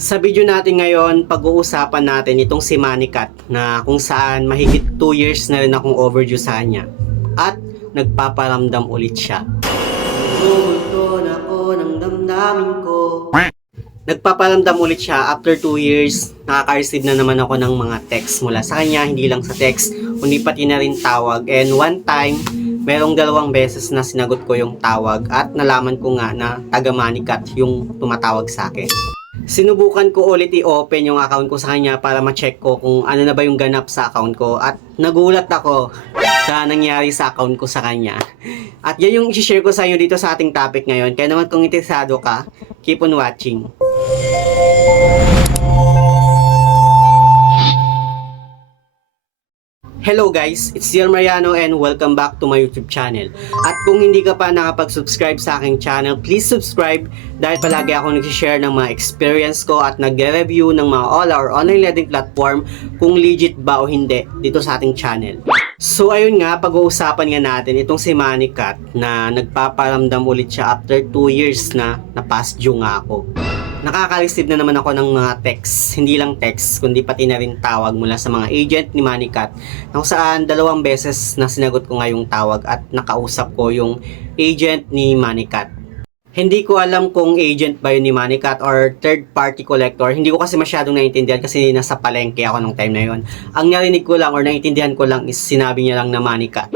Sa video natin ngayon, pag-uusapan natin itong si Manikat na kung saan mahigit 2 years na rin akong overdue sa kanya. At nagpaparamdam ulit siya. Tumulto na ako ng damdamin ko. Nagpaparamdam ulit siya after 2 years. Nakaka-receive na naman ako ng mga text mula sa kanya, hindi lang sa text, kundi pati na rin tawag. And one time, merong dalawang beses na sinagot ko yung tawag at nalaman ko nga na taga Manikat yung tumatawag sa akin. Sinubukan ko ulit i-open yung account ko sa kanya para ma-check ko kung ano na ba yung ganap sa account ko at nagulat ako sa nangyari sa account ko sa kanya. At yan yung i-share ko sa inyo dito sa ating topic ngayon. Kaya naman kung interesado ka, keep on watching. Hello guys, it's Ziel Mariano and welcome back to my YouTube channel. At kung hindi ka pa nakapag-subscribe sa aking channel, please subscribe dahil palagi ako nag-share ng mga experience ko at nagre-review ng mga all or online lending platform kung legit ba o hindi dito sa ating channel. So ayun nga, pag-uusapan nga natin itong si Manikat na nagpaparamdam ulit siya after 2 years na na-past due nga ako nakaka-receive na naman ako ng mga text, hindi lang text, kundi pati na rin tawag mula sa mga agent ni Manikat na kung saan dalawang beses na sinagot ko nga yung tawag at nakausap ko yung agent ni Manikat. Hindi ko alam kung agent ba yun ni Manikat or third party collector. Hindi ko kasi masyadong naiintindihan kasi nasa palengke ako nung time na yon. Ang narinig ko lang or naiintindihan ko lang is sinabi niya lang na Manikat.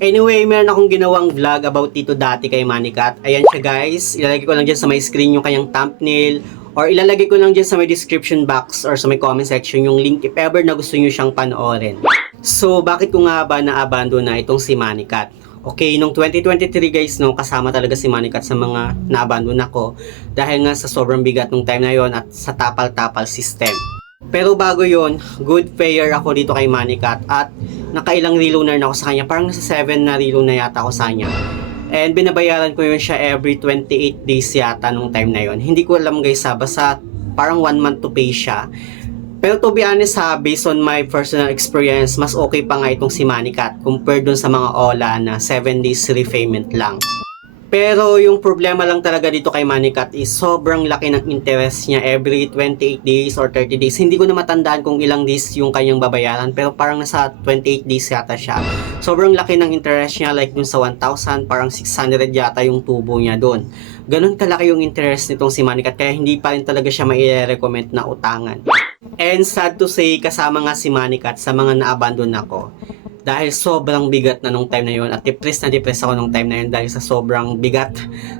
Anyway, meron akong ginawang vlog about dito dati kay Manikat. Ayan siya guys. Ilalagay ko lang dyan sa may screen yung kanyang thumbnail or ilalagay ko lang dyan sa may description box or sa may comment section yung link if ever na gusto nyo siyang panoorin. So, bakit ko nga ba na-abandon na itong si Manikat? Okay, nung 2023 guys, no, kasama talaga si Manikat sa mga na-abandon ako dahil nga sa sobrang bigat nung time na yon at sa tapal-tapal system. Pero bago yon, good payer ako dito kay Manikat at nakailang reloaner na ako sa kanya. Parang nasa 7 na reloan na yata ako sa kanya. And binabayaran ko yun siya every 28 days yata nung time na yon. Hindi ko alam guys ha, basta parang 1 month to pay siya. Pero to be honest ha, based on my personal experience, mas okay pa nga itong si Manikat compared dun sa mga Ola na 7 days repayment lang. Pero yung problema lang talaga dito kay Manikat is sobrang laki ng interest niya every 28 days or 30 days. Hindi ko na matandaan kung ilang days yung kanyang babayaran pero parang nasa 28 days yata siya. Sobrang laki ng interest niya like dun sa 1,000 parang 600 yata yung tubo niya doon. Ganun kalaki yung interest nitong si Manikat kaya hindi pa rin talaga siya mai-recommend na utangan. And sad to say kasama nga si Manikat sa mga na-abandon ako dahil sobrang bigat na nung time na yun at depressed na depressed ako nung time na yun dahil sa sobrang bigat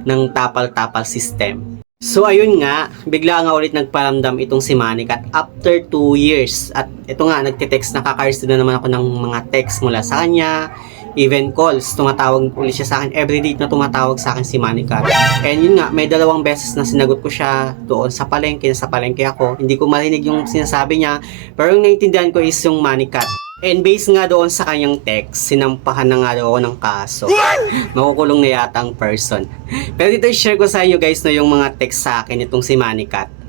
ng tapal-tapal system. So ayun nga, bigla nga ulit nagparamdam itong si Manikat after 2 years. At ito nga, nagtitext, nakaka-receive na naman ako ng mga text mula sa kanya, even calls, tumatawag ulit siya sa akin. Every day na tumatawag sa akin si Manikat. And yun nga, may dalawang beses na sinagot ko siya doon sa palengke, sa palengke ako. Hindi ko marinig yung sinasabi niya, pero yung naiintindihan ko is yung Manikat. And based nga doon sa kanyang text, sinampahan na nga ako ng kaso. Makukulong na yata ang person. Pero dito share ko sa inyo guys na yung mga text sa akin itong si Manikat.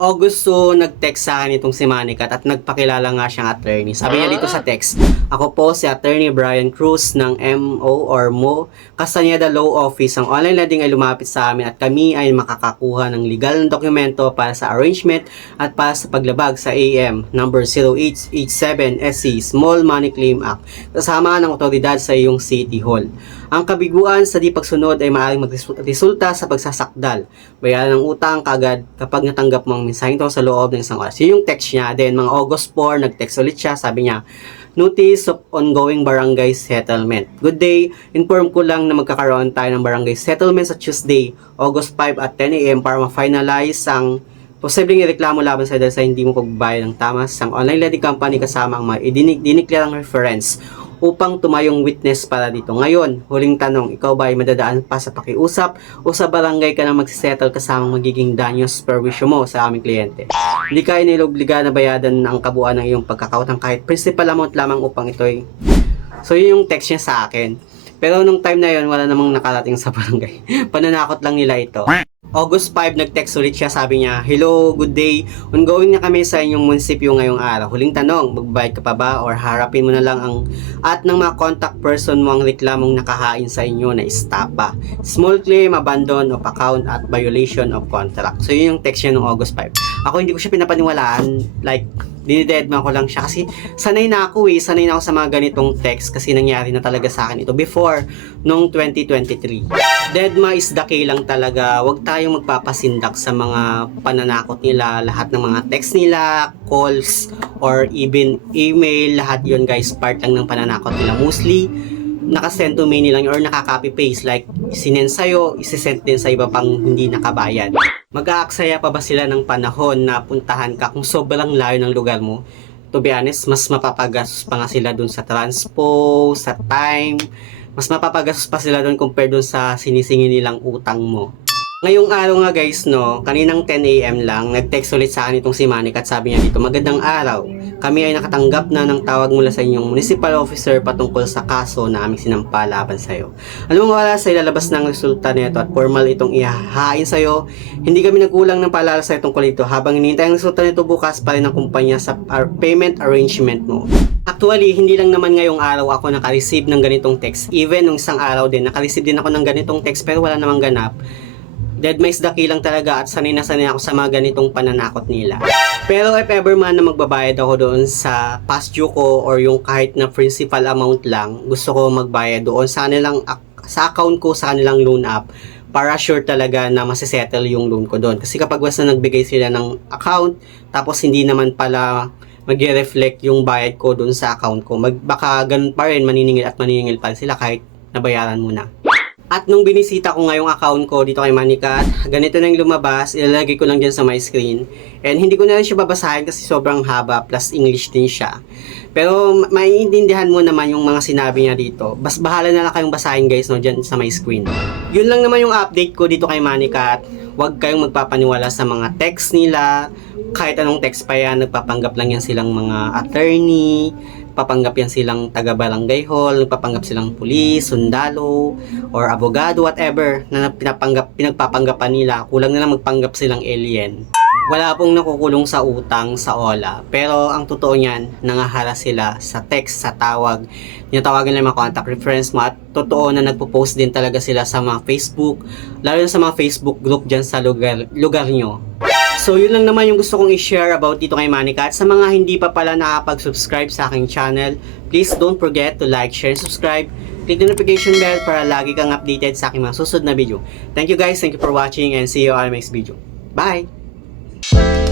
August 2, nag-text sa akin itong si Manikat at nagpakilala nga siyang attorney. Sabi niya dito sa text, Ako po si Attorney Brian Cruz ng MO or MO, Castaneda Law Office. Ang online lending ay lumapit sa amin at kami ay makakakuha ng legal na dokumento para sa arrangement at para sa paglabag sa AM number 0887 SC Small Money Claim Act kasama ng otoridad sa iyong City Hall. Ang kabiguan sa di pagsunod ay maaaring magresulta sa pagsasakdal. Bayaran ng utang kagad kapag natanggap mo ang mensahe ito sa loob ng isang oras. Yun yung text niya. Then mga August 4, nag-text ulit siya. Sabi niya, Notice of ongoing barangay settlement. Good day, inform ko lang na magkakaroon tayo ng barangay settlement sa Tuesday, August 5 at 10 a.m. para ma-finalize ang posibleng ireklamo laban sa dahil sa hindi mo pagbabayad ng tama sa online lending company kasama ang mga idiniklarang reference upang tumayong witness para dito. Ngayon, huling tanong, ikaw ba ay madadaan pa sa pakiusap o sa barangay ka na magsisettle kasama magiging danyos perwisyo mo sa aming kliyente? Hindi ka inilobliga na bayadan ang kabuuan ng iyong pagkakautang kahit principal amount lamang upang ito'y... So, yun yung text niya sa akin. Pero nung time na yun, wala namang nakarating sa barangay. Pananakot lang nila ito. August 5, nag-text ulit siya. Sabi niya, Hello, good day. Ongoing na kami sa inyong munisipyo ngayong araw. Huling tanong, magbayad ka pa ba or harapin mo na lang ang at ng mga contact person mo ang reklamong nakahain sa inyo na estapa. Small claim, abandon of account at violation of contract. So yun yung text niya noong August 5. Ako hindi ko siya pinapaniwalaan. Like, dinidedma ko lang siya kasi sanay na ako eh. Sanay na ako sa mga ganitong text kasi nangyari na talaga sa akin ito before nung 2023. Deadma is the key lang talaga. Huwag tayong magpapasindak sa mga pananakot nila, lahat ng mga text nila, calls, or even email, lahat yon guys, part lang ng pananakot nila. Mostly, nakasend to mail lang or nakaka-copy paste like sinend sa'yo, isisend din sa iba pang hindi nakabayad. Mag-aaksaya pa ba sila ng panahon na puntahan ka kung sobrang layo ng lugar mo? To be honest, mas mapapagastos pa nga sila dun sa transpo, sa time, mas mapapagastos pa sila dun compare dun sa sinisingin nilang utang mo. Ngayong araw nga guys, no, kaninang 10am lang, nag-text ulit sa akin itong si Manik at sabi niya dito, magandang araw. Kami ay nakatanggap na ng tawag mula sa inyong municipal officer patungkol sa kaso na aming sinampa laban sa iyo. Alam mo wala sa ilalabas ng resulta nito at formal itong ihahain sa iyo. Hindi kami nagkulang ng paalala sa itong ito habang hinihintay ang resulta nito bukas pa rin ang kumpanya sa payment arrangement mo. Actually, hindi lang naman ngayong araw ako naka-receive ng ganitong text. Even nung isang araw din, naka-receive din ako ng ganitong text pero wala namang ganap. Dead mice daki lang talaga at sanay na sanay ako sa mga ganitong pananakot nila. Pero if ever man na magbabayad ako doon sa past due ko or yung kahit na principal amount lang, gusto ko magbayad doon sa kanilang sa account ko sa kanilang loan app para sure talaga na masisettle yung loan ko doon. Kasi kapag basta nagbigay sila ng account, tapos hindi naman pala mag-reflect yung bayad ko doon sa account ko, mag, baka ganun pa rin, maniningil at maniningil pa sila kahit nabayaran mo na. At nung binisita ko ngayong account ko dito kay Manikat, ganito na yung lumabas, ilalagay ko lang dyan sa my screen. And hindi ko na rin siya babasahin kasi sobrang haba, plus English din siya. Pero ma- maiintindihan mo naman yung mga sinabi niya dito. Bas bahala na lang kayong basahin guys no, dyan sa my screen. Yun lang naman yung update ko dito kay Manikat. Huwag kayong magpapaniwala sa mga text nila. Kahit anong text pa yan, nagpapanggap lang yan silang mga attorney, papanggap yan silang taga barangay hall, nagpapanggap silang pulis, sundalo, or abogado, whatever, na pinapanggap, pinagpapanggapan nila. Kulang na lang magpanggap silang alien. Wala pong nakukulong sa utang sa OLA. Pero ang totoo niyan, nangahara sila sa text, sa tawag. Tinatawagan nila mga contact reference mo at totoo na nagpo-post din talaga sila sa mga Facebook, lalo na sa mga Facebook group dyan sa lugar, lugar nyo. So yun lang naman yung gusto kong i-share about dito kay Manika. At sa mga hindi pa pala nakapag-subscribe sa aking channel, please don't forget to like, share, and subscribe. Click the notification bell para lagi kang updated sa aking mga susunod na video. Thank you guys, thank you for watching, and see you on my next video. Bye!